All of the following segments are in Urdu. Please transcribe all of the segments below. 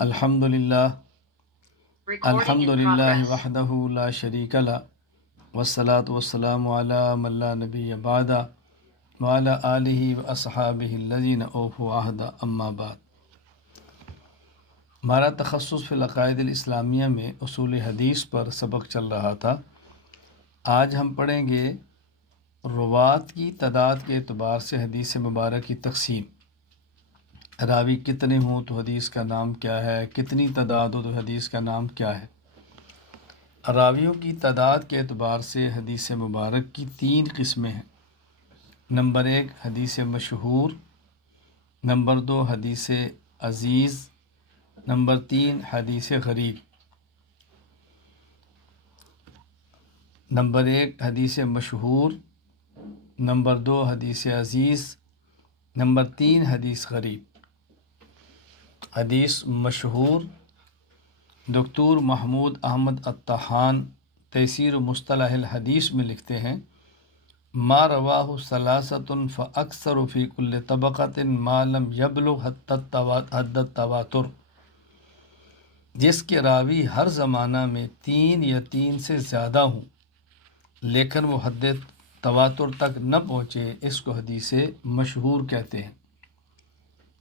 الحمدللہ Recording in الحمدللہ progress. وحدہ لا شریک لہ والصلاة والسلام علی من لا نبی بعدہ وعلی آلہ واصحابہ الذین اوفوا عہدہ اما بعد۔ ہمارا تخصص فی العقائد الاسلامیہ میں اصول حدیث پر سبق چل رہا تھا۔ آج ہم پڑھیں گے روات کی تعداد کے اعتبار سے حدیث مبارک کی تقسیم۔ راوی کتنے ہوں تو حدیث کا نام کیا ہے، کتنی تعداد ہو تو حدیث کا نام کیا ہے۔ راویوں کی تعداد کے اعتبار سے حدیث مبارک کی 3 قسمیں ہیں۔ نمبر 1 حدیث مشہور، نمبر 2 حدیث عزیز، نمبر 3 حدیث غریب۔ نمبر 1 حدیث مشہور، نمبر 2 حدیث عزیز، نمبر 3 حدیث غریب۔ حدیث مشہور، دکتور محمود احمد الطحان تیسیر مصطلح الحدیث میں لکھتے ہیں: ما رواہ ثلاثۃ فاکثر فی کل طبقۃ ما لم یبلغ حد التواتر، جس کے راوی ہر زمانہ میں 3 یا 3 سے زیادہ ہوں لیکن وہ حد تواتر تک نہ پہنچے، اس کو حدیث مشہور کہتے ہیں۔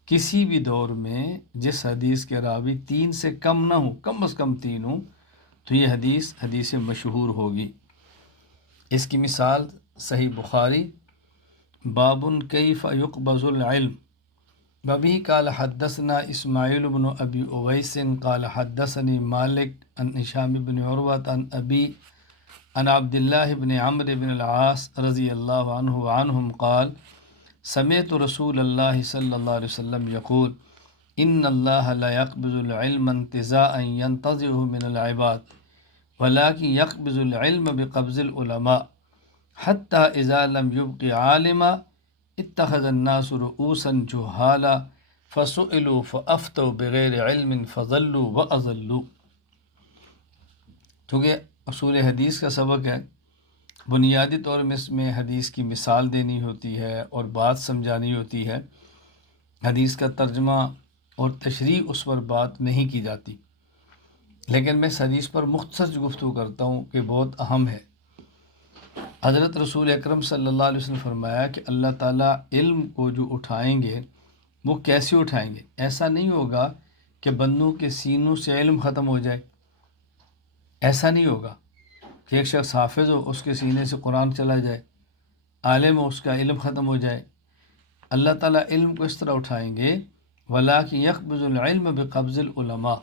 کسی بھی دور میں جس حدیث کے راوی 3 سے کم نہ ہوں، کم از کم 3 ہوں، تو یہ حدیث مشہور ہوگی۔ اس کی مثال صحیح بخاری: باب کیف یقبض العلم، وبه قال حدثنا اسماعیل بن ابی اویس قال حدثنی مالک عن ہشام بن عروۃ عن ابی عن عبد اللہ بن عمرو بن العاص رضی اللہ عنہ عنہم قال سمعت رسول اللہ صلی اللہ علیہ وسلم یقول ان اللہ لا يقبض العلم انتزاعا ينتزعه من العباد ولكن يقبض العلم بقبض العلماء حتى اذا لم يبق عالما اتخذ الناس رؤوسا جهالا فسئلوا فافتوا بغیر علم فضلوا واضلوا۔ چونکہ اصول حدیث کا سبق ہے، بنیادی طور میں اس میں حدیث کی مثال دینی ہوتی ہے اور بات سمجھانی ہوتی ہے۔ حدیث کا ترجمہ اور تشریح اس پر بات نہیں کی جاتی، لیکن میں اس حدیث پر مختصر گفتگو کرتا ہوں کہ بہت اہم ہے۔ حضرت رسول اکرم صلی اللہ علیہ وسلم نے فرمایا کہ اللہ تعالیٰ علم کو جو اٹھائیں گے وہ کیسے اٹھائیں گے؟ ایسا نہیں ہوگا کہ بندوں کے سینوں سے علم ختم ہو جائے، ایسا نہیں ہوگا کہ ایک شخص حافظ ہو، اس کے سینے سے قرآن چلا جائے، عالم ہو، اس کا علم ختم ہو جائے۔ اللہ تعالیٰ علم کو اس طرح اٹھائیں گے وَلَٰكِن يَقْبِضُ الْعِلْمَ بِقَبْضِ الْعُلَمَاء،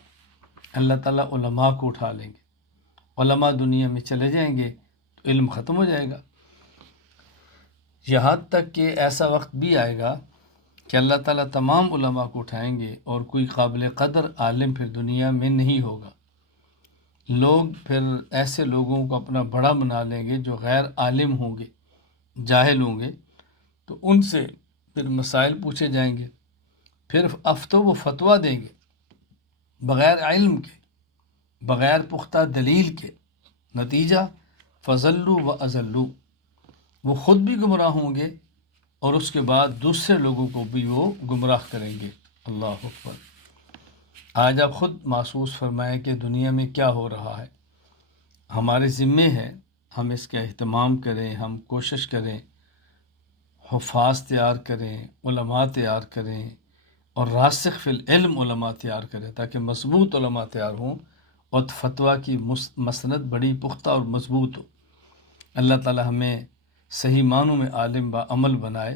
اللہ تعالیٰ علماء کو اٹھا لیں گے۔ علماء دنیا میں چلے جائیں گے تو علم ختم ہو جائے گا، یہاں تک کہ ایسا وقت بھی آئے گا کہ اللہ تعالیٰ تمام علماء کو اٹھائیں گے اور کوئی قابل قدر عالم پھر دنیا میں نہیں ہوگا۔ لوگ پھر ایسے لوگوں کو اپنا بڑا بنا لیں گے جو غیر عالم ہوں گے، جاہل ہوں گے، تو ان سے پھر مسائل پوچھے جائیں گے، پھر افتو و فتویٰ دیں گے بغیر علم کے، بغیر پختہ دلیل کے۔ نتیجہ فضلوا و اضلوا، وہ خود بھی گمراہ ہوں گے اور اس کے بعد دوسرے لوگوں کو بھی وہ گمراہ کریں گے۔ اللہ اکبر۔ آج آپ خود محسوس فرمائیں کہ دنیا میں کیا ہو رہا ہے۔ ہمارے ذمے ہے ہم اس کا اہتمام کریں، ہم کوشش کریں، حفاظ تیار کریں، علماء تیار کریں اور راسخ فی العلم علماء تیار کریں تاکہ مضبوط علماء تیار ہوں اور فتویٰ کی مسند بڑی پختہ اور مضبوط ہو۔ اللہ تعالی ہمیں صحیح معنوں میں عالم با عمل بنائے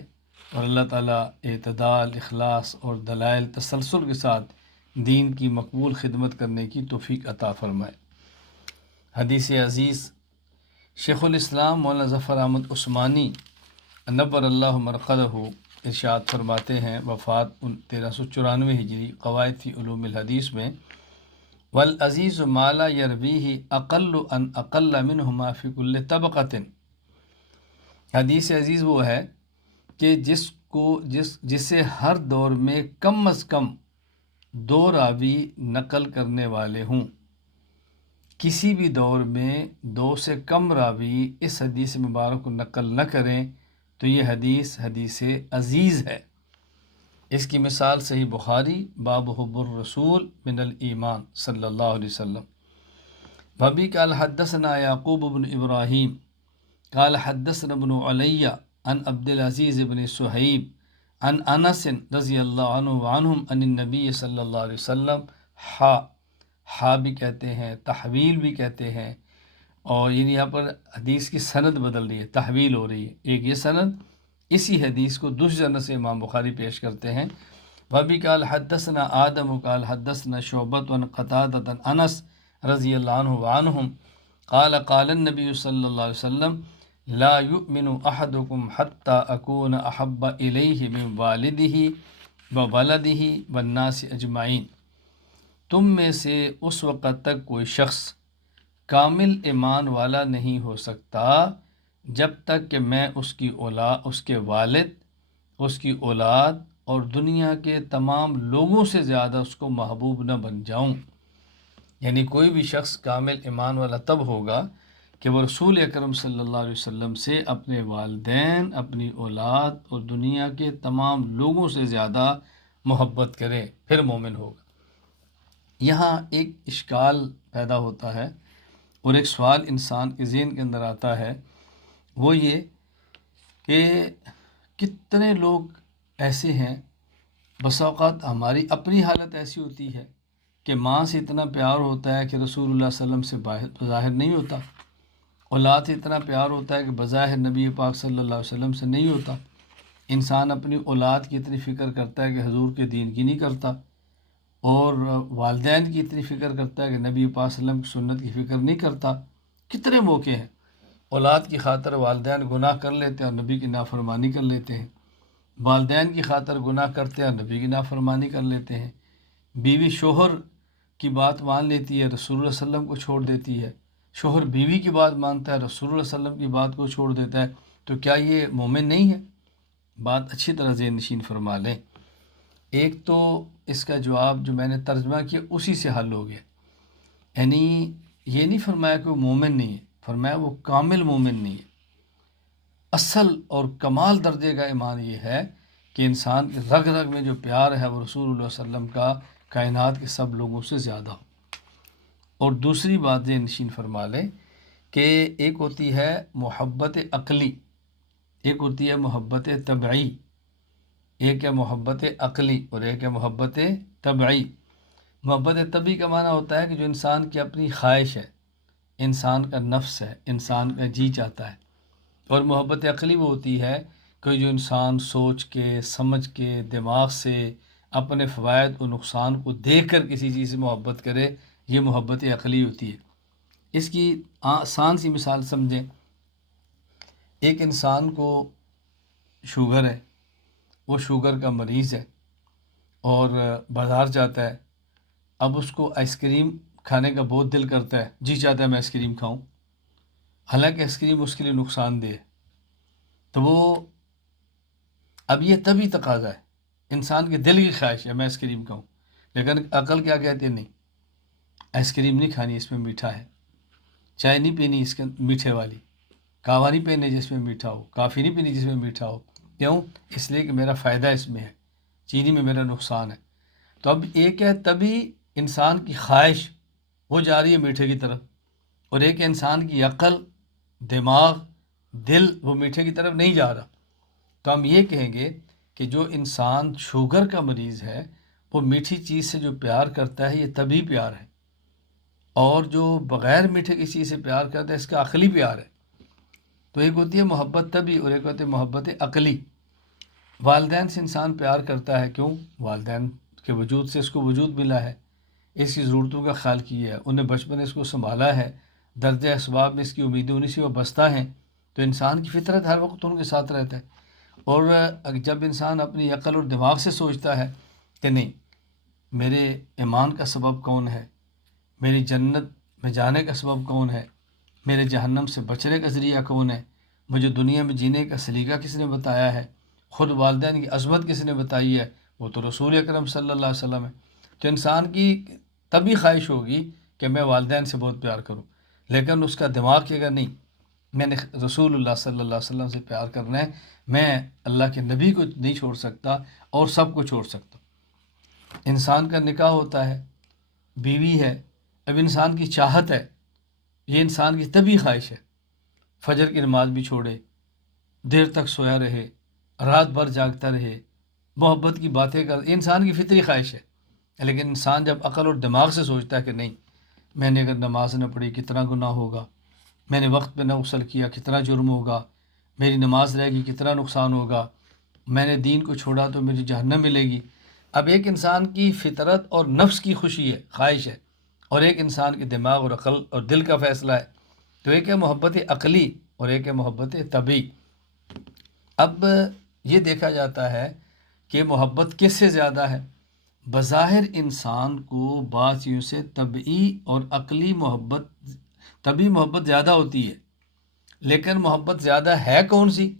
اور اللہ تعالیٰ اعتدال، اخلاص اور دلائل تسلسل کے ساتھ دین کی مقبول خدمت کرنے کی توفیق عطا فرمائے۔ حدیث عزیز: شیخ الاسلام مولانا ظفر احمد عثمانی نبر اللہ مرقدہ ارشاد فرماتے ہیں، وفات 1394 ہجری، قواعد فی علوم الحدیث میں: والعزیز ما لا یرویہ اقل ان اقل منہما فی کل طبقۃ۔ حدیث عزیز وہ ہے کہ جسے ہر دور میں کم از کم 2 راوی نقل کرنے والے ہوں۔ کسی بھی دور میں 2 سے کم راوی اس حدیث مبارک کو نقل نہ کریں تو یہ حدیث عزیز ہے۔ اس کی مثال صحیح بخاری باب حب الرسول من الایمان صلی اللہ علیہ وسلم. بھابی قال حدثنا یعقوب بن ابراہیم قال حدثنا ابن علیہ عن عبد العزیز بن صہیب عن انس رضی اللہ عنہ وعنہم عن النبی صلی اللہ علیہ وسلم. ہا بھی کہتے ہیں، تحویل بھی کہتے ہیں، اور یہاں پر حدیث کی سند بدل رہی ہے، تحویل ہو رہی ہے. ایک یہ سند اسی حدیث کو دوسری سند سے امام بخاری پیش کرتے ہیں. وابی قال حدثنا آدم قال حدثنا شعبۃ عن قتادۃ عن انس رضی اللہ عنہ وعنہم قال قال النبی صلی اللہ علیہ وسلم لا یؤمن احدکم حتی اکون احب الیہ من والدہ وولدہ والناس اجمعین. تم میں سے اس وقت تک کوئی شخص کامل ایمان والا نہیں ہو سکتا جب تک کہ میں اس کی اولاد، اس کے والد، اس کی اولاد اور دنیا کے تمام لوگوں سے زیادہ اس کو محبوب نہ بن جاؤں. یعنی کوئی بھی شخص کامل ایمان والا تب ہوگا کہ وہ رسول اکرم صلی اللہ علیہ وسلم سے اپنے والدین، اپنی اولاد اور دنیا کے تمام لوگوں سے زیادہ محبت کرے، پھر مومن ہوگا. یہاں ایک اشکال پیدا ہوتا ہے اور ایک سوال انسان کے ذہن کے اندر آتا ہے، وہ یہ کہ کتنے لوگ ایسے ہیں، بس اوقات ہماری اپنی حالت ایسی ہوتی ہے کہ ماں سے اتنا پیار ہوتا ہے کہ رسول اللہ صلی اللہ علیہ وسلم سے ظاہر نہیں ہوتا، اولاد سے اتنا پیار ہوتا ہے کہ بظاہر نبی پاک صلی اللہ علیہ وسلم سے نہیں ہوتا. انسان اپنی اولاد کی اتنی فکر کرتا ہے کہ حضور کے دین کی نہیں کرتا، اور والدین کی اتنی فکر کرتا ہے کہ نبی پاک صلی اللہ علیہ وسلم کی سنت کی فکر نہیں کرتا. کتنے موقع ہیں اولاد کی خاطر والدین گناہ کر لیتے ہیں اور نبی کی نافرمانی کر لیتے ہیں، والدین کی خاطر گناہ کرتے ہیں اور نبی کی نافرمانی کر لیتے ہیں، بیوی شوہر کی بات مان لیتی ہے، رسول اللہ صلی اللہ علیہ وسلم کو چھوڑ دیتی ہے، شوہر بیوی کی بات مانتا ہے، رسول اللہ صلی اللہ علیہ وسلم کی بات کو چھوڑ دیتا ہے. تو کیا یہ مومن نہیں ہے؟ بات اچھی طرح ذہن نشین فرما لیں. ایک تو اس کا جواب جو میں نے ترجمہ کیا اسی سے حل ہو گیا. یعنی یہ نہیں فرمایا کہ وہ مومن نہیں ہے، فرمایا وہ کامل مومن نہیں ہے. اصل اور کمال درجے کا ایمان یہ ہے کہ انسان کے رگ رگ میں جو پیار ہے وہ رسول اللہ صلی اللہ علیہ وسلم کا کائنات کے سب لوگوں سے زیادہ ہو. اور دوسری بات ذہن نشین فرما لیں کہ ایک ہوتی ہے محبت عقلی، ایک ہوتی ہے محبت طبعی. ایک ہے محبت عقلی اور ایک ہے محبت طبعی. محبت طبعی کا معنی ہوتا ہے کہ جو انسان کی اپنی خواہش ہے، انسان کا نفس ہے، انسان کا جی چاہتا ہے. اور محبت عقلی وہ ہوتی ہے کہ جو انسان سوچ کے، سمجھ کے، دماغ سے اپنے فوائد و نقصان کو دیکھ کر کسی چیز سے محبت کرے، یہ محبت عقلی ہوتی ہے. اس کی آسان سی مثال سمجھیں. ایک انسان کو شوگر ہے، وہ شوگر کا مریض ہے اور بازار جاتا ہے. اب اس کو آئس کریم کھانے کا بہت دل کرتا ہے، جی چاہتا ہے میں آئس کریم کھاؤں، حالانکہ آئس کریم اس کے لیے نقصان دہ ہے. تو وہ اب یہ تبھی تقاضا ہے، انسان کے دل کی خواہش ہے میں آئس کریم کھاؤں، لیکن عقل کیا کہتی ہے؟ نہیں، آئس کریم نہیں کھانی، اس میں میٹھا ہے. چائے نہیں پینی اس کے میٹھے والی، کہوہ نہیں پینی جس میں میٹھا ہو، کافی نہیں پینی جس میں میٹھا ہو. کیوں؟ اس لیے کہ میرا فائدہ اس میں ہے، چینی میں میرا نقصان ہے. تو اب ایک ہے تبھی انسان کی خواہش وہ جا رہی ہے میٹھے کی طرف، اور ایک انسان کی عقل، دماغ، دل وہ میٹھے کی طرف نہیں جا رہا. تو ہم یہ کہیں گے کہ جو انسان شوگر کا مریض ہے وہ میٹھی چیز سے جو پیار کرتا ہے یہ طبعی پیار ہے، اور جو بغیر میٹھے کی چیز سے پیار کرتا ہے اس کا عقلی پیار ہے. تو ایک ہوتی ہے محبت طبعی اور ایک ہوتی ہے محبت عقلی. والدین سے انسان پیار کرتا ہے، کیوں؟ والدین کے وجود سے اس کو وجود ملا ہے، اس کی ضرورتوں کا خیال کیا ہے، انہیں بچپن اس کو سنبھالا ہے، درجہ اسباب میں اس کی امیدیں انہیں سے وابستہ ہیں. تو انسان کی فطرت ہر وقت ان کے ساتھ رہتا ہے. اور جب انسان اپنی عقل اور دماغ سے سوچتا ہے کہ نہیں، میرے ایمان کا سبب کون ہے، میری جنت میں جانے کا سبب کون ہے، میرے جہنم سے بچنے کا ذریعہ کون ہے، مجھے دنیا میں جینے کا سلیقہ کس نے بتایا ہے، خود والدین کی عظمت کس نے بتائی ہے، وہ تو رسول اکرم صلی اللہ علیہ وسلم ہے. تو انسان کی تبھی خواہش ہوگی کہ میں والدین سے بہت پیار کروں، لیکن اس کا دماغ کہے گا نہیں، میں نے رسول اللہ صلی اللہ علیہ وسلم سے پیار کرنا ہے، میں اللہ کے نبی کو نہیں چھوڑ سکتا اور سب کو چھوڑ سکتا. انسان کا نکاح ہوتا ہے، بیوی ہے، اب انسان کی چاہت ہے، یہ انسان کی طبی خواہش ہے، فجر کی نماز بھی چھوڑے، دیر تک سویا رہے، رات بھر جاگتا رہے، محبت کی باتیں کر، یہ انسان کی فطری خواہش ہے. لیکن انسان جب عقل اور دماغ سے سوچتا ہے کہ نہیں، میں نے اگر نماز نہ پڑھی کتنا گناہ ہوگا، میں نے وقت پہ نہ غسل کیا کتنا جرم ہوگا، میری نماز رہے گی کتنا نقصان ہوگا، میں نے دین کو چھوڑا تو مجھے جہنم ملے گی. اب ایک انسان کی فطرت اور نفس کی خوشی ہے، خواہش ہے، اور ایک انسان کے دماغ اور عقل اور دل کا فیصلہ ہے. تو ایک ہے محبت عقلی اور ایک ہے محبت طبعی. اب یہ دیکھا جاتا ہے کہ محبت کس سے زیادہ ہے. بظاہر انسان کو بعض چیزوں سے طبعی اور عقلی محبت، طبعی محبت زیادہ ہوتی ہے، لیکن محبت زیادہ ہے کون سی،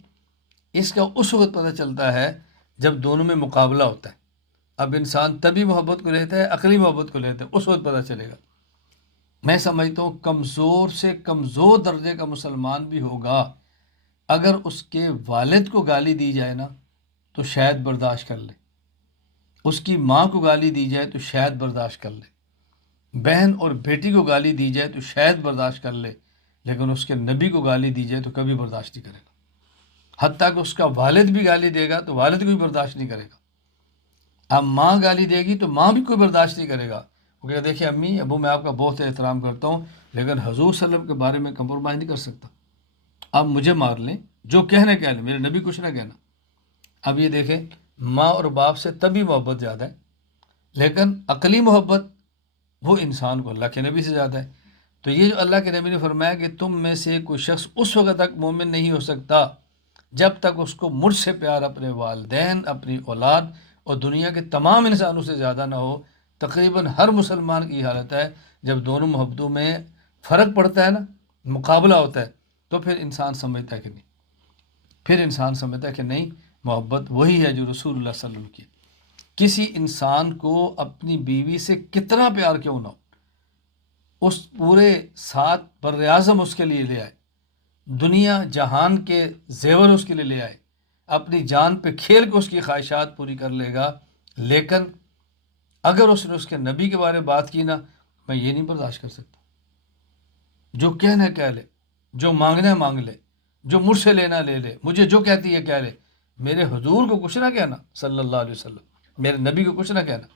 اس کا اس وقت پتہ چلتا ہے جب دونوں میں مقابلہ ہوتا ہے. اب انسان طبعی محبت کو لیتا ہے، عقلی محبت کو لیتا ہے، اس وقت پتہ چلے گا. میں سمجھتا ہوں کمزور سے کمزور درجے کا مسلمان بھی ہوگا، اگر اس کے والد کو گالی دی جائے نا تو شاید برداشت کر لے، اس کی ماں کو گالی دی جائے تو شاید برداشت کر لے، بہن اور بیٹی کو گالی دی جائے تو شاید برداشت کر لے، لیکن اس کے نبی کو گالی دی جائے تو کبھی برداشت نہیں کرے گا. حتیٰ کہ اس کا والد بھی گالی دے گا تو والد کو بھی برداشت نہیں کرے گا. اب ماں گالی دے گی تو ماں بھی کوئی برداشت نہیں کرے گا. وہ کہے دیکھیں امی ابو، میں آپ کا بہت احترام کرتا ہوں لیکن حضور صلی اللہ علیہ وسلم کے بارے میں کمپرومائز نہیں کر سکتا. اب مجھے مار لیں، جو کہنا کہہ لیں، میرے نبی کچھ نہ کہنا. اب یہ دیکھیں، ماں اور باپ سے تبھی محبت زیادہ ہے، لیکن عقلی محبت وہ انسان کو اللہ کے نبی سے زیادہ ہے. تو یہ جو اللہ کے نبی نے فرمایا کہ تم میں سے کوئی شخص اس وقت تک مومن نہیں ہو سکتا جب تک اس کو مجھ سے پیار اپنے والدین، اپنی اولاد اور دنیا کے تمام انسانوں سے زیادہ نہ ہو. تقریباً ہر مسلمان کی حالت ہے جب دونوں محبتوں میں فرق پڑتا ہے نا، مقابلہ ہوتا ہے، تو پھر انسان سمجھتا ہے کہ نہیں، پھر انسان سمجھتا ہے کہ نہیں، محبت وہی ہے جو رسول اللہ صلی اللہ علیہ وسلم کی. کسی انسان کو اپنی بیوی سے کتنا پیار کیوں نہ ہو، اس پورے 7 بر اعظم اس کے لیے لے آئے، دنیا جہان کے زیور اس کے لیے لے آئے، اپنی جان پہ کھیل کے اس کی خواہشات پوری کر لے گا، لیکن اگر اس نے اس کے نبی کے بارے میں بات کی نا، میں یہ نہیں برداشت کر سکتا. جو کہنا ہے کہہ لے، جو مانگنا ہے مانگ لے، جو مجھ سے لینا لے لے، مجھے جو کہتی ہے کہہ لے، میرے حضور کو کچھ نہ کہنا صلی اللہ علیہ وسلم، میرے نبی کو کچھ نہ کہنا.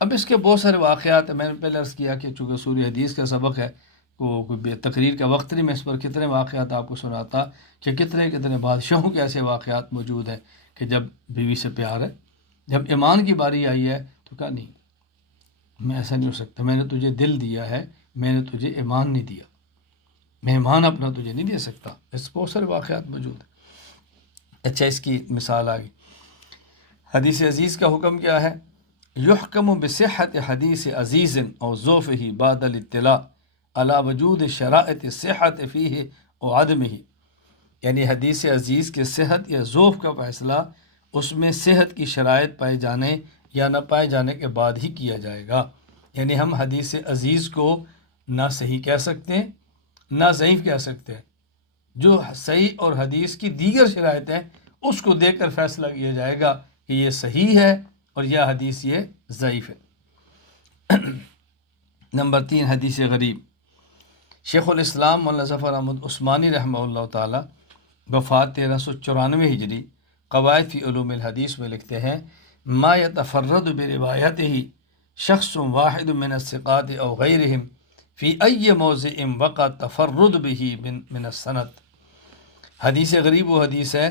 اب اس کے بہت سارے واقعات ہیں. میں نے پہلے عرض کیا کہ چونکہ سورہ حدیث کا سبق ہے، کوئی تقریر کا وقت نہیں، میں اس پر کتنے واقعات آپ کو سناتا کہ کتنے بادشاہوں کے ایسے واقعات موجود ہیں کہ جب بیوی سے پیار ہے، جب ایمان کی باری آئی ہے تو کہا نہیں، میں ایسا نہیں ہو سکتا، میں نے تجھے دل دیا ہے، میں نے تجھے ایمان نہیں دیا، میں ایمان اپنا تجھے نہیں دے سکتا. اس بہت سارے واقعات موجود ہیں. اچھا، اس کی مثال آ گئی. حدیث عزیز کا حکم کیا ہے؟ یحکم بصحت حدیث عزیز او ضعفہ بعد الاطلاع علی وجود شرائط صحت فیہ و عدمہ. یعنی حدیث عزیز کے صحت یا ضعف کا فیصلہ اس میں صحت کی شرائط پائے جانے یا نہ پائے جانے کے بعد ہی کیا جائے گا. یعنی ہم حدیث عزیز کو نہ صحیح کہہ سکتے ہیں نہ ضعیف کہہ سکتے ہیں. جو صحیح اور حدیث کی دیگر شرائط ہیں اس کو دیکھ کر فیصلہ کیا جائے گا کہ یہ صحیح ہے اور یہ حدیث یہ ضعیف ہے. نمبر 3، حدیث غریب. شیخ الاسلام مولانا ظفر احمد عثمانی رحمہ اللہ تعالی وفات 1394 ہجری، قواعد فی علوم الحدیث میں لکھتے ہیں: ما یتفرد بروایتہ شخص واحد من الثقات او غیرہم فی ای موضع وقع تفرد بہ من السند. حدیث غریب وہ حدیث ہے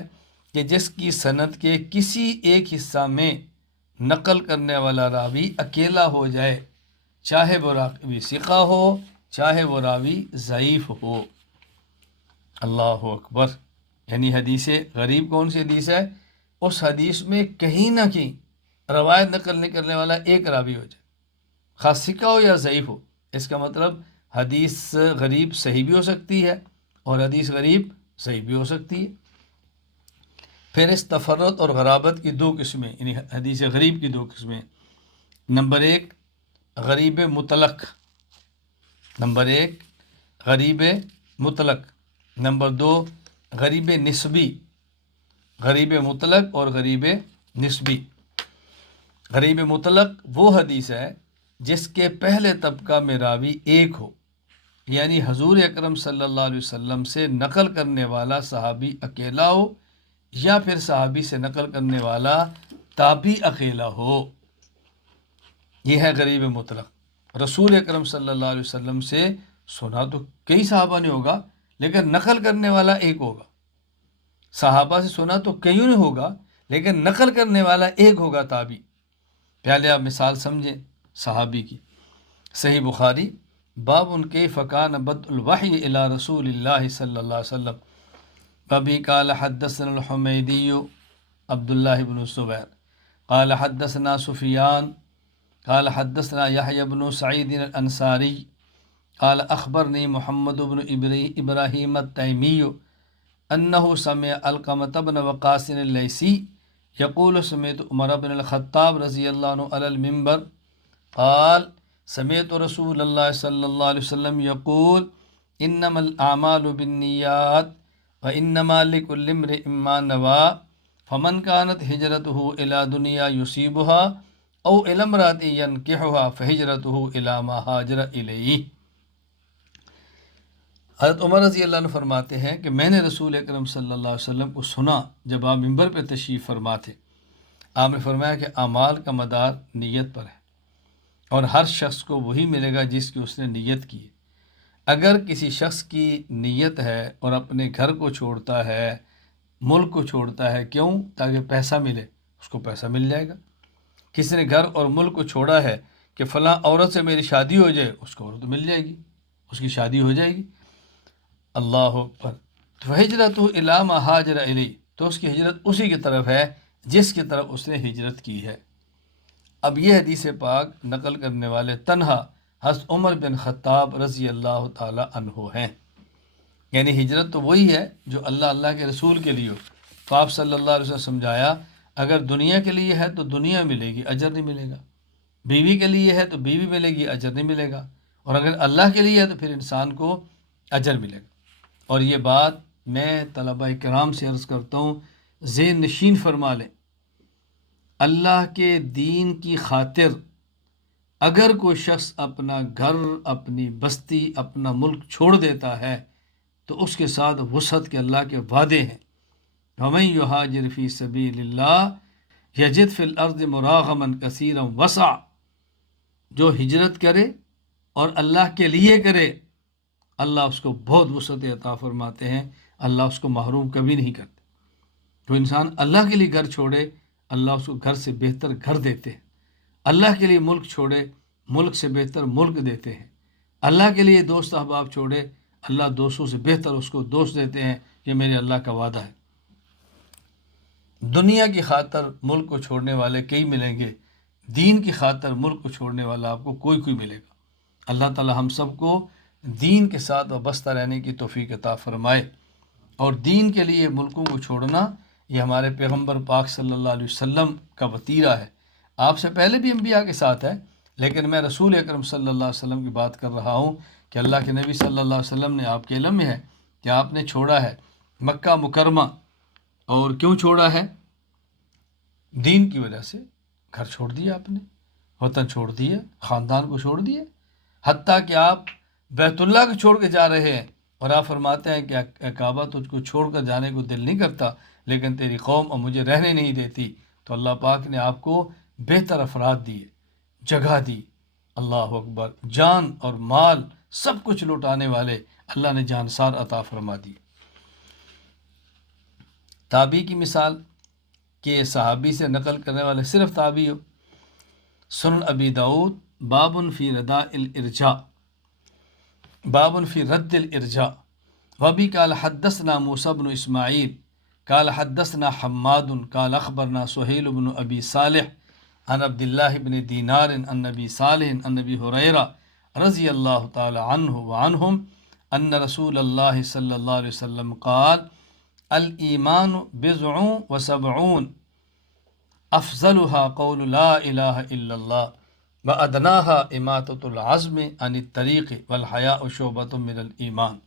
کہ جس کی سند کے کسی ایک حصہ میں نقل کرنے والا راوی اکیلا ہو جائے، چاہے وہ راوی ثقہ ہو چاہے وہ راوی ضعیف ہو. اللہ اکبر. یعنی حدیث غریب کون سی حدیث ہے؟ اس حدیث میں کہیں نہ کہیں روایت نقل نہیں کرنے والا ایک راوی ہو جائے، خاص ثقہ ہو یا ضعیف ہو. اس کا مطلب حدیث غریب صحیح بھی ہو سکتی ہے اور حدیث غریب صحیح بھی ہو سکتی ہے. پھر اس تفرد اور غرابت کی 2 قسمیں، یعنی حدیث غریب کی 2 قسمیں. نمبر 1 غریب مطلق. نمبر 1 غریب مطلق. نمبر 2 غریب نسبی، غریب مطلق اور غریب نسبی۔ غریب مطلق وہ حدیث ہے جس کے پہلے طبقہ میں راوی ایک ہو، یعنی حضور اکرم صلی اللہ علیہ وسلم سے نقل کرنے والا صحابی اکیلا ہو یا پھر صحابی سے نقل کرنے والا تابعی اکیلا ہو، یہ ہے غریب مطلق۔ رسول اکرم صلی اللہ علیہ وسلم سے سنا تو کئی صحابہ نے ہوگا لیکن نقل کرنے والا ایک ہوگا، صحابہ سے سنا تو کئیوں نے ہوگا لیکن نقل کرنے والا ایک ہوگا تابعی۔ پہلے آپ مثال سمجھیں صحابی کی۔ صحیح بخاری باب ان کے فقان بد الوحی الی رسول اللہ صلی اللہ علیہ وسلم بابی قال حدثنا الحمیدی عبداللہ بن الزبیر قال حدثنا سفیان قال حدثنا یحیی بن سعید الانصاری قال اخبرنی محمد بن ابراہیم التیمی انہ سمع علقمۃ بن وقاص اللیثی یقول سمعت عمر بن الخطاب رضی اللہ عنہ علی المنبر قال سمعت رسول اللہ صلی اللہ علیہ وسلم یقول انما الاعمال بالنیات وانما لکل امرئ ما نوى فمن كانت ہجرته الى دنیا يصيبها او الى امرأة ينكحها فہجرته الى ما هاجر الیہ۔ حضرت عمر رضی اللہ عنہ فرماتے ہیں کہ میں نے رسول اکرم صلی اللہ علیہ وسلم کو سنا جب آپ منبر پہ تشریف فرما تھے۔ آپ نے فرمایا کہ اعمال کا مدار نیت پر ہے اور ہر شخص کو وہی ملے گا جس کی اس نے نیت کی ہے۔ اگر کسی شخص کی نیت ہے اور اپنے گھر کو چھوڑتا ہے، ملک کو چھوڑتا ہے، کیوں؟ تاکہ پیسہ ملے، اس کو پیسہ مل جائے گا۔ کسی نے گھر اور ملک کو چھوڑا ہے کہ فلاں عورت سے میری شادی ہو جائے، اس کو عورت مل جائے گی، اس کی شادی ہو جائے گی۔ اللہ اکبر۔ تو ہجرت الی ما ہاجر الیہ، تو اس کی ہجرت اسی کی طرف ہے جس کی طرف اس نے ہجرت کی ہے۔ اب یہ حدیث پاک نقل کرنے والے تنہا حضرت عمر بن خطاب رضی اللہ تعالی عنہ ہیں، یعنی ہجرت تو وہی ہے جو اللہ کے رسول کے لیے ہو۔ تو آپ صلی اللہ علیہ وسلم سمجھایا اگر دنیا کے لیے ہے تو دنیا ملے گی، اجر نہیں ملے گا، بیوی کے لیے ہے تو بیوی ملے گی، اجر نہیں ملے گا، اور اگر اللہ کے لیے ہے تو پھر انسان کو اجر ملے گا۔ اور یہ بات میں طلبہ کرام سے عرض کرتا ہوں، ذہن نشین فرما لیں، اللہ کے دین کی خاطر اگر کوئی شخص اپنا گھر، اپنی بستی، اپنا ملک چھوڑ دیتا ہے تو اس کے ساتھ وسعت کے اللہ کے وعدے ہیں۔ وَمَن يُهَاجِرْ فِي سَبِيلِ اللَّهِ يَجِدْ فِي الْأَرْضِ مُرَاغَمًا كَثِيرًا وَسَعًا، جو ہجرت کرے اور اللہ کے لیے کرے، اللہ اس کو بہت وسعت عطا فرماتے ہیں، اللہ اس کو محروم کبھی نہیں کرتے۔ تو انسان اللہ کے لیے گھر چھوڑے، اللہ اس کو گھر سے بہتر گھر دیتے ہیں، اللہ کے لیے ملک چھوڑے، ملک سے بہتر ملک دیتے ہیں، اللہ کے لیے دوست احباب چھوڑے، اللہ دوستوں سے بہتر اس کو دوست دیتے ہیں۔ یہ میرے اللہ کا وعدہ ہے۔ دنیا کی خاطر ملک کو چھوڑنے والے کئی ملیں گے، دین کی خاطر ملک کو چھوڑنے والا آپ کو کوئی ملے گا۔ اللہ تعالی ہم سب کو دین کے ساتھ وابستہ رہنے کی توفیق عطا فرمائے۔ اور دین کے لیے ملکوں کو چھوڑنا یہ ہمارے پیغمبر پاک صلی اللہ علیہ وسلم کا وتیرہ ہے۔ آپ سے پہلے بھی انبیاء کے ساتھ ہے، لیکن میں رسول اکرم صلی اللہ علیہ وسلم کی بات کر رہا ہوں کہ اللہ کے نبی صلی اللہ علیہ وسلم نے، آپ کے علم میں ہے کہ آپ نے چھوڑا ہے مکہ مکرمہ، اور کیوں چھوڑا ہے؟ دین کی وجہ سے گھر چھوڑ دیا آپ نے، وطن چھوڑ دیے، خاندان کو چھوڑ دیے، حتیٰ کہ آپ بیت اللہ کو چھوڑ کے جا رہے ہیں، اور آپ فرماتے ہیں کہ اے کعبہ تجھ کو چھوڑ کر جانے کو دل نہیں کرتا، لیکن تیری قوم اب مجھے رہنے نہیں دیتی۔ تو اللہ پاک نے آپ کو بہتر افراد دیے، جگہ دی، اللہ اکبر، جان اور مال سب کچھ لوٹانے والے اللہ نے جانسار عطا فرما دی۔ تابعی کی مثال کہ صحابی سے نقل کرنے والے صرف تابعی ہو۔ سنن ابی داؤد باب فی رداء الارجاء، باب فی رد الارجاء، وبی قال حدثنا موسیٰ بن اسماعیل قال حدثنا حماد قال اخبرنا سہیل بن ابی صالح عن عبد اللہ بن دینار عن نبی صالح عن نبی ہریرہ رضی اللہ تعالی عنہ وعنہم ان رسول اللہ صلی اللہ علیہ وسلم قال الایمان بضع وسبعون افضلها قول لا الہ الا اللہ وادناها اماطۃ العزم عن الطریق والحیاء شعبۃ من الایمان۔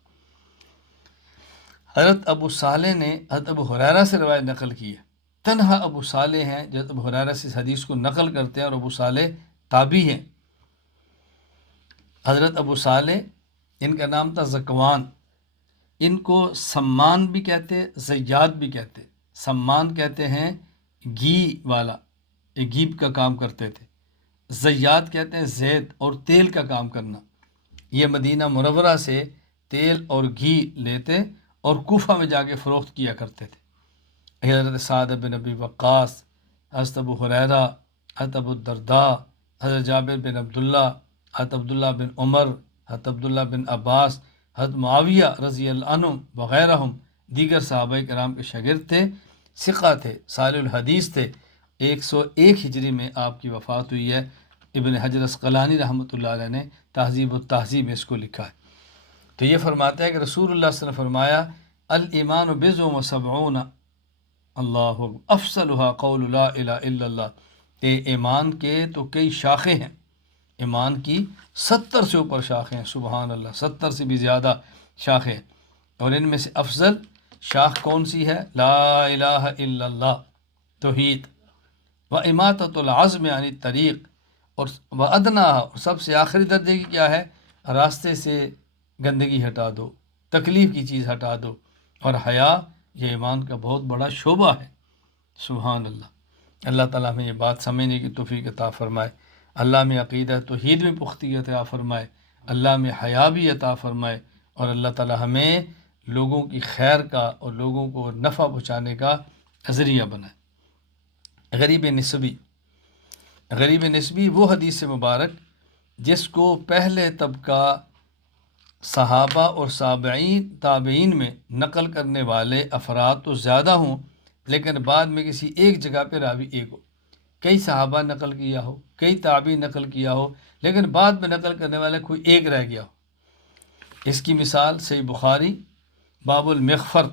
حضرت ابو صالح نے حضرت ابو ہریرہ سے روایت نقل کی ہے، تنہا ابو صالح ہیں جو ابو ہریرہ سے اس حدیث کو نقل کرتے ہیں، اور ابو صالح تابعی ہیں۔ حضرت ابو صالح، ان کا نام تھا زکوان، ان کو سمان بھی کہتے، زیاد بھی کہتے۔ سمان کہتے ہیں گھی والا، یہ گھی کا کام کرتے تھے۔ زیاد کہتے ہیں زیت اور تیل کا کام کرنا۔ یہ مدینہ منورہ سے تیل اور گھی لیتے اور کوفہ میں جا کے فروخت کیا کرتے تھے۔ حضرت سعد بن ابی وقاص، حضرت ابو ہریرہ، حضرت ابو الدرداء، حضرت جابر بن عبداللہ، حضرت عبداللہ بن عمر، حضرت عبداللہ بن عباس، حضرت معاویہ رضی اللہ عنہم وغیرہم دیگر صحابہ کرام کے شاگرد تھے، ثقہ تھے، صالح الحدیث تھے۔ 101 ہجری میں آپ کی وفات ہوئی ہے۔ ابن حجر عسقلانی رحمۃ اللہ علیہ نے تہذیب التہذیب میں اس کو لکھا ہے۔ تو یہ فرماتا ہے کہ رسول اللہ صلی اللہ علیہ وسلم فرمایا الایمان بضع و سبعون اللہ افضلها قول لا الہ الا اللہ، کہ ایمان کے تو کئی شاخیں ہیں، ایمان کی 70 سے اوپر شاخیں ہیں، سبحان اللہ، 70 سے بھی زیادہ شاخیں ہیں، اور ان میں سے افضل شاخ کون سی ہے؟ لا الہ الا اللہ، توحید، و اماطۃ العزم عن الطریق، اور ادنا، سب سے آخری درجے کی کیا ہے؟ راستے سے گندگی ہٹا دو، تکلیف کی چیز ہٹا دو، اور حیا یہ ایمان کا بہت بڑا شعبہ ہے۔ سبحان اللہ، اللہ تعالیٰ ہمیں یہ بات سمجھنے کی توفیق عطا فرمائے، اللہ میں عقیدہ توحید میں پختگی عطا فرمائے، اللہ میں حیا بھی عطا فرمائے، اور اللہ تعالیٰ ہمیں لوگوں کی خیر کا اور لوگوں کو نفع پہنچانے کا ذریعہ بنائے۔ غریب نسبی، غریب نسبی وہ حدیث مبارک جس کو پہلے طبقہ صحابہ اور تابعین میں نقل کرنے والے افراد تو زیادہ ہوں، لیکن بعد میں کسی ایک جگہ پہ راوی ایک ہو، کئی صحابہ نقل کیا ہو، کئی تابعین نقل کیا ہو، لیکن بعد میں نقل کرنے والے کوئی ایک رہ گیا ہو۔ اس کی مثال صحیح بخاری باب المغفر،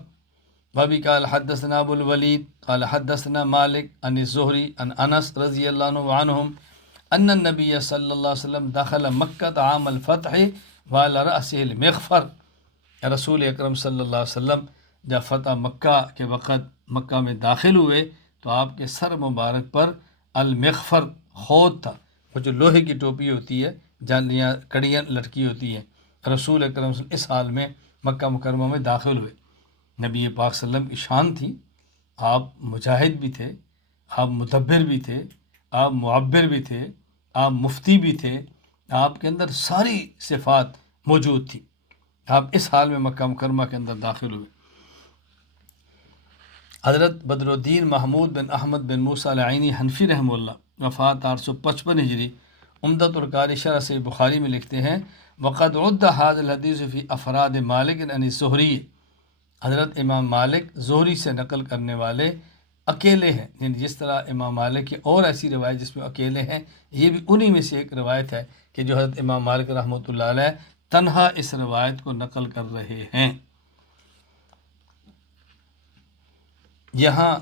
وابی قال حدثنا ابو الولید قال حدثنا مالک عن الزہری عن انس رضی اللہ عنہ عنہم ان النبی صلی اللہ علیہ وسلم دخل مکہ عام الفتح وعلی رأسہ المغفر، رسول اکرم صلی اللہ علیہ وسلم جب فتح مکہ کے وقت مکہ میں داخل ہوئے تو آپ کے سر مبارک پر المغفر، خود تھا، وہ جو لوہے کی ٹوپی ہوتی ہے جانیاں کڑیاں لٹکی ہوتی ہیں۔ رسول اکرم صلی اللہ علیہ وسلم اس حال میں مکہ مکرمہ میں داخل ہوئے۔ نبی پاک صلی اللہ علیہ وسلم کی شان تھی، آپ مجاہد بھی تھے، آپ مدبر بھی تھے، آپ معبر بھی تھے، آپ مفتی بھی تھے، آپ کے اندر ساری صفات موجود تھی۔ آپ اس حال میں مکہ مکرمہ کے اندر داخل ہوئے۔ حضرت بدر الدین محمود بن احمد بن موسیٰ العینی حنفی رحمہ اللہ، وفات 855 ہجری، عمدۃ القاری شرح صحیح بخاری میں لکھتے ہیں وقد عد هذا الحدیث فی افراد مالک عن الزہری، حضرت امام مالک زہری سے نقل کرنے والے اکیلے ہیں، یعنی جس طرح امام مالک کی اور ایسی روایت جس میں اکیلے ہیں، یہ بھی انہی میں سے ایک روایت ہے کہ جو حضرت امام مالک رحمۃ اللہ علیہ تنہا اس روایت کو نقل کر رہے ہیں۔ یہاں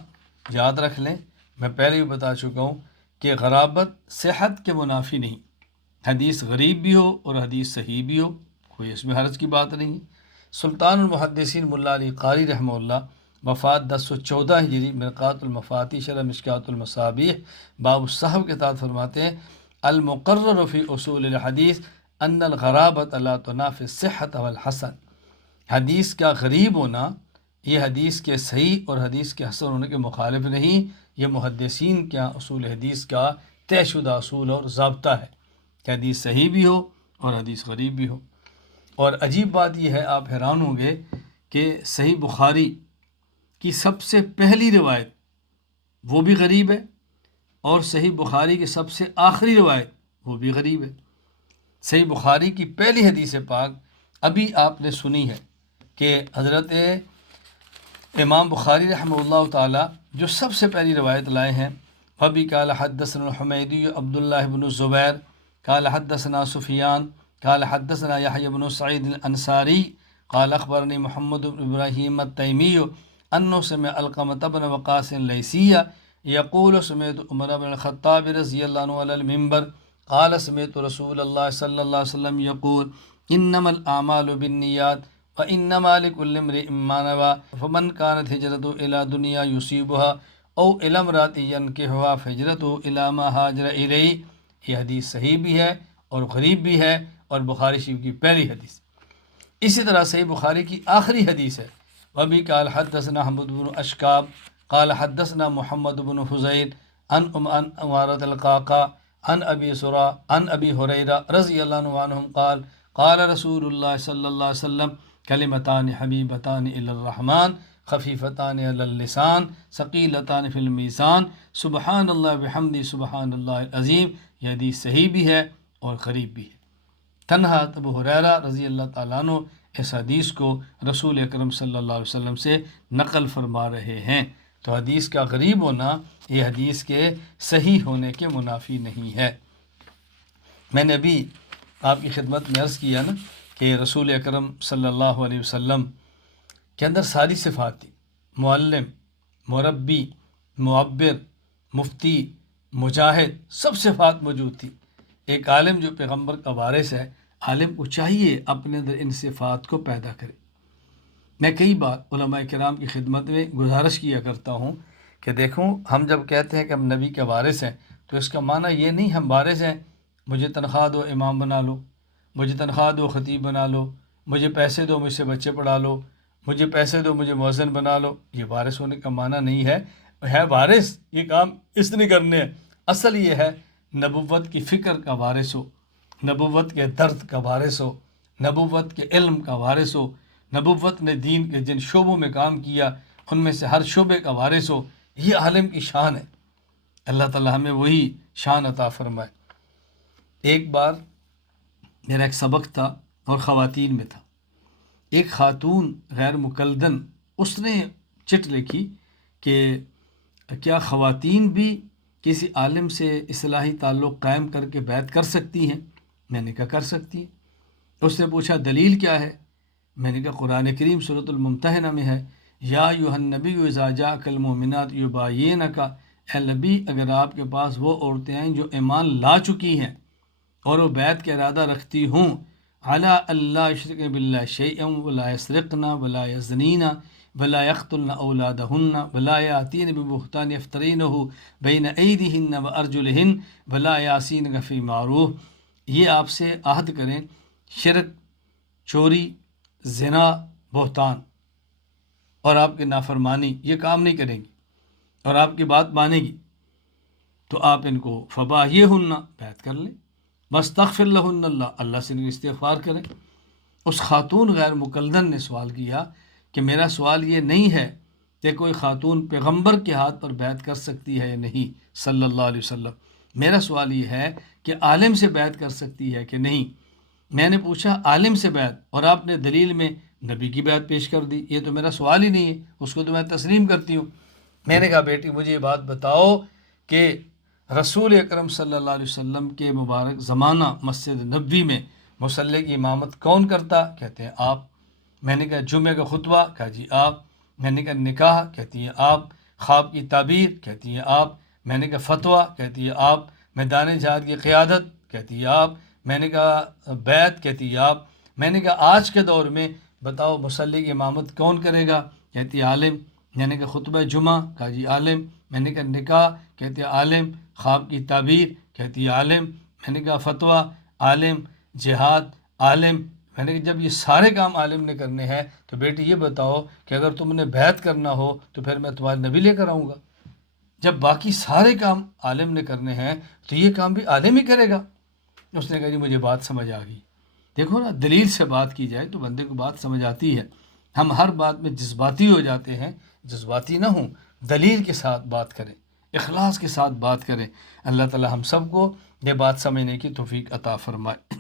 یاد رکھ لیں، میں پہلے بھی بتا چکا ہوں کہ غرابت صحت کے منافی نہیں، حدیث غریب بھی ہو اور حدیث صحیح بھی ہو، کوئی اس میں حرج کی بات نہیں۔ سلطان المحدثین ملا علی قاری رحمہ اللہ، وفات 1014 ہجری، مرقات المفاتیح شرح مشکات المصابیح باب الصحب کے تحت فرماتے ہیں المقرر فی اصول الحدیث ان الغرابۃ لا تنافی الصحۃ والحسن، حدیث کا غریب ہونا یہ حدیث کے صحیح اور حدیث کے حسن ہونے کے مخالف نہیں، یہ محدثین کے اصول حدیث کا طے شدہ اصول اور ضابطہ ہے کہ حدیث صحیح بھی ہو اور حدیث غریب بھی ہو۔ اور عجیب بات یہ ہے، آپ حیران ہوں گے کہ صحیح بخاری کی سب سے پہلی روایت وہ بھی غریب ہے، اور صحیح بخاری کی سب سے آخری روایت وہ بھی غریب ہے۔ صحیح بخاری کی پہلی حدیث پاک ابھی آپ نے سنی ہے کہ حضرت امام بخاری رحمہ اللہ تعالی جو سب سے پہلی روایت لائے ہیں، فبی قال حدثنا الحمیدی عبداللہ بن الزبیر قال حدثنا سفیان قال حدثنا یحیی بن سعید الانصاری قال اخبرنی محمد بن ابراہیم التیمی انہ سمع علقمۃ بن وقاص اللیثی یقول سمعت عمر بن الخطاب رضی اللہ عنہ علی المنبر قال سمعت رسول اللہ صلی اللہ علیہ وسلم یقول انما الاعمال بالنیات فإنما لكل امرئ ما نوى فمن كانت هجرته إلى دنيا يصيبها أو إلى امرأة ينكحها فهجرته إلى ما هاجر إليه. یہ حدیث صحیح بھی ہے اور غریب بھی ہے اور بخاری شریف کی پہلی حدیث. اسی طرح صحیح بخاری کی آخری حدیث ہے. وبی قال حدثنا حمد بن اشکاب قال حدثنا محمد بن فضیل عن عمارة القعقاع عن ابی سرا عن ابی ہریرہ رضی اللہ عنہ عنہم قال قال رسول اللہ صلی اللہ علیہ وسلم کلمتان حبیبتان الی الرحمن خفیفتان علی اللسان ثقیلتان فی المیزان سبحان اللہ بحمدی سبحان اللہ العظیم. یہ حدیث صحیح بھی ہے اور غریب بھی ہے. تنہا ابو ہریرہ رضی اللہ تعالیٰ عنہ اس حدیث کو رسول اکرم صلی اللہ علیہ وسلم سے نقل فرما رہے ہیں. تو حدیث کا غریب ہونا یہ حدیث کے صحیح ہونے کے منافی نہیں ہے. میں نے ابھی آپ کی خدمت میں عرض کیا نا کہ رسول اکرم صلی اللہ علیہ وسلم کے اندر ساری صفات تھی. معلم، مربی، معبر، مفتی، مجاہد، سب صفات موجود تھی. ایک عالم جو پیغمبر کا وارث ہے، عالم کو چاہیے اپنے اندر ان صفات کو پیدا کرے. میں کئی بار علماء کرام کی خدمت میں گزارش کیا کرتا ہوں کہ دیکھوں، ہم جب کہتے ہیں کہ ہم نبی کے وارث ہیں تو اس کا معنی یہ نہیں ہم وارث ہیں مجھے تنخواہ دو امام بنا لو، مجھے تنخواہ دو خطیب بنا لو، مجھے پیسے دو مجھ سے بچے پڑھا لو، مجھے پیسے دو مجھے مؤذن بنا لو. یہ وارث ہونے کا معنی نہیں ہے وارث یہ کام اس نے کرنے ہیں. اصل یہ ہے نبوت کی فکر کا وارث ہو، نبوت کے درد کا وارث ہو، نبوت کے علم کا وارث ہو، نبوت نے دین کے جن شعبوں میں کام کیا ان میں سے ہر شعبے کا وارث ہو. یہ عالم کی شان ہے. اللہ تعالی ہمیں وہی شان عطا فرمائے. ایک بار میرا ایک سبق تھا اور خواتین میں تھا. ایک خاتون غیر مقلدن اس نے چٹ لکھی کہ کیا خواتین بھی کسی عالم سے اصلاحی تعلق قائم کر کے بیعت کر سکتی ہیں؟ میں نے کہا کر سکتی ہیں. اس نے پوچھا دلیل کیا ہے؟ میں نے کہا قرآن کریم سورۃ الممتحنہ میں ہے یا ایھا النبی اذا جاءک المؤمنات یبایعنک. اے نبی اگر آپ کے پاس وہ عورتیں ہیں جو ایمان لا چکی ہیں اور وہ بیعت کا ارادہ رکھتی ہوں علی اللہ یشرکن باللہ شیئا ولا یسرقن ولا یزنین ولا یقتلن اولادہن ولا یاتین ببہتان یفترینہ بین ایدیہن وارجلہن ولا یعصینک فی معروف. یہ آپ سے عہد کریں شرک، چوری، زنا، بہتان اور آپ کی نافرمانی یہ کام نہیں کریں گی اور آپ کی بات مانیں گی تو آپ ان کو فبایعہن بیعت کر لیں. واستغفر لہن اللہ سے استغفار کریں. اس خاتون غیر مقلدن نے سوال کیا کہ میرا سوال یہ نہیں ہے کہ کوئی خاتون پیغمبر کے ہاتھ پر بیعت کر سکتی ہے یا نہیں صلی اللہ علیہ وسلم. میرا سوال یہ ہے کہ عالم سے بیعت کر سکتی ہے کہ نہیں. میں نے پوچھا عالم سے بیعت اور آپ نے دلیل میں نبی کی بیعت پیش کر دی. یہ تو میرا سوال ہی نہیں ہے، اس کو تو میں تسلیم کرتی ہوں. میں نے کہا بیٹی مجھے یہ بات بتاؤ کہ رسول اکرم صلی اللہ علیہ وسلم کے مبارک زمانہ مسجد نبوی میں مصلی کی امامت کون کرتا؟ کہتے ہیں آپ. میں نے کہا جمعہ کا خطبہ؟ کہا جی آپ. میں نے کہا نکاح؟ کہتی ہیں آپ. خواب کی تعبیر؟ کہتی ہیں آپ. میں نے کہا فتویٰ؟ کہتی ہے آپ. میدان جہاد کی قیادت؟ کہتی ہے آپ. میں نے کہا بیعت؟ کہتی ہے آپ. میں نے کہا آج کے دور میں بتاؤ مصلی کی امامت کون کرے گا؟ کہتی ہے عالم. میں نے کہا خطبہ جمعہ؟ کہا جی عالم. میں نے کہا نکاح؟ کہتے ہیں عالم. خواب کی تعبیر؟ کہتی ہے عالم. میں نے کہا فتویٰ؟ عالم. جہاد؟ عالم. میں نے کہا جب یہ سارے کام عالم نے کرنے ہیں تو بیٹی یہ بتاؤ کہ اگر تم نے بیعت کرنا ہو تو پھر میں تمہارے نبی لے کر آؤں گا. جب باقی سارے کام عالم نے کرنے ہیں تو یہ کام بھی عالم ہی کرے گا. اس نے کہا جی مجھے بات سمجھ آ گئی. دیکھو نا دلیل سے بات کی جائے تو بندے کو بات سمجھ آتی ہے. ہم ہر بات میں جذباتی ہو جاتے ہیں. جذباتی نہ ہوں، دلیل کے ساتھ بات کریں، اخلاص کے ساتھ بات کریں. اللہ تعالی ہم سب کو یہ بات سمجھنے کی توفیق عطا فرمائے.